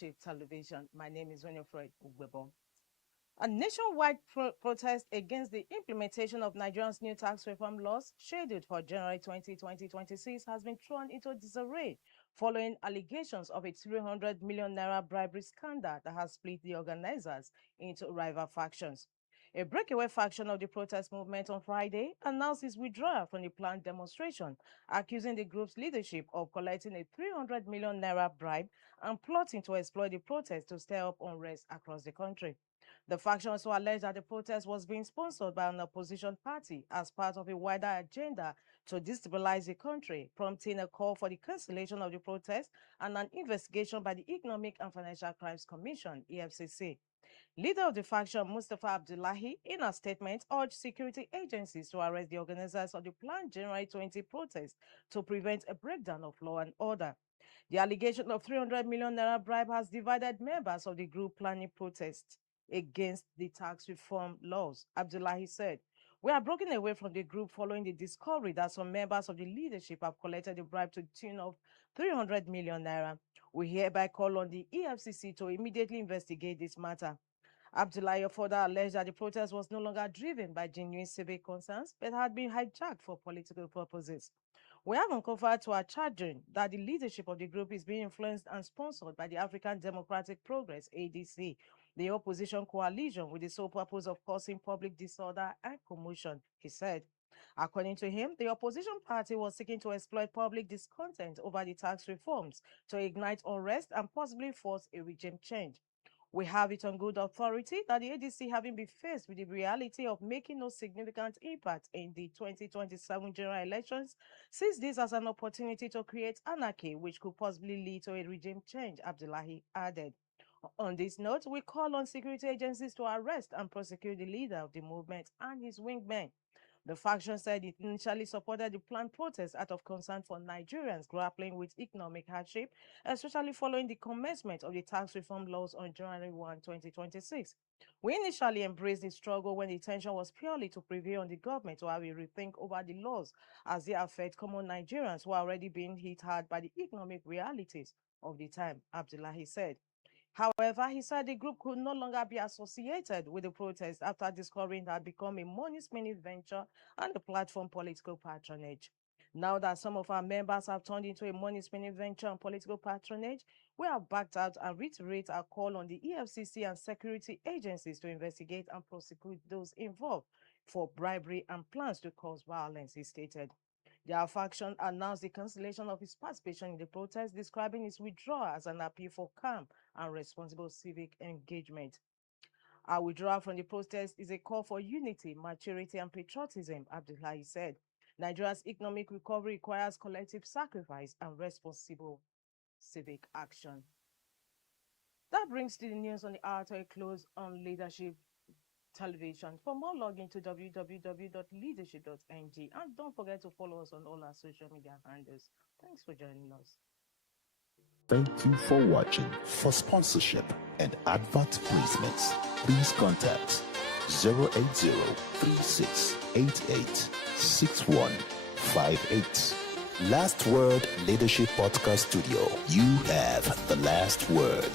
Leadership Television. My name is Winifred Ugbebo. A nationwide protest against the implementation of Nigeria's new tax reform laws, scheduled for January 2026, has been thrown into disarray following allegations of a 300 million naira bribery scandal that has split the organizers into rival factions. A breakaway faction of the protest movement on Friday announced its withdrawal from the planned demonstration, accusing the group's leadership of collecting a 300 million naira bribe and plotting to exploit the protest to stir up unrest across the country. The faction also alleged that the protest was being sponsored by an opposition party as part of a wider agenda to destabilize the country, prompting a call for the cancellation of the protest and an investigation by the Economic and Financial Crimes Commission, EFCC. Leader of the faction, Mustafa Abdullahi, in a statement, urged security agencies to arrest the organizers of the planned January 20 protest to prevent a breakdown of law and order. The allegation of 300 million naira bribe has divided members of the group planning protests against the tax reform laws. Abdullahi said, "We are broken away from the group following the discovery that some members of the leadership have collected the bribe to the tune of 300 million naira. We hereby call on the EFCC to immediately investigate this matter." Abdullahi further alleged that the protest was no longer driven by genuine civic concerns, but had been hijacked for political purposes. We have uncovered to our charging that the leadership of the group is being influenced and sponsored by the African Democratic Progress, ADC, the opposition coalition, with the sole purpose of causing public disorder and commotion, he said. According to him, the opposition party was seeking to exploit public discontent over the tax reforms to ignite unrest and possibly force a regime change. We have it on good authority that the ADC, having been faced with the reality of making no significant impact in the 2027 general elections, sees this as an opportunity to create anarchy, which could possibly lead to a regime change, Abdullahi added. On this note, we call on security agencies to arrest and prosecute the leader of the movement and his wingmen. The faction said it initially supported the planned protest out of concern for Nigerians grappling with economic hardship, especially following the commencement of the tax reform laws on January 1, 2026. We initially embraced the struggle when the intention was purely to prevail on the government to have a rethink over the laws as they affect common Nigerians who are already being hit hard by the economic realities of the time, Abdullahi said. However, he said the group could no longer be associated with the protest after discovering it had become a money-spinning venture and a platform political patronage. Now that some of our members have turned into a money-spinning venture and political patronage, we have backed out and reiterate our call on the EFCC and security agencies to investigate and prosecute those involved for bribery and plans to cause violence, he stated. Their faction announced the cancellation of its participation in the protest, describing its withdrawal as an appeal for calm and responsible civic engagement. Our withdrawal from the protest is a call for unity, maturity, and patriotism, Abdullahi said. Nigeria's economic recovery requires collective sacrifice and responsible civic action. That brings the news on the hour to a close on Leadership Television. For more, log into www.leadership.ng and don't forget to follow us on all our social media handles. Thanks for joining us. Thank you for watching. For sponsorship and advert placements, please contact 080-3688-6158. Last Word Leadership Podcast Studio. You have the last word.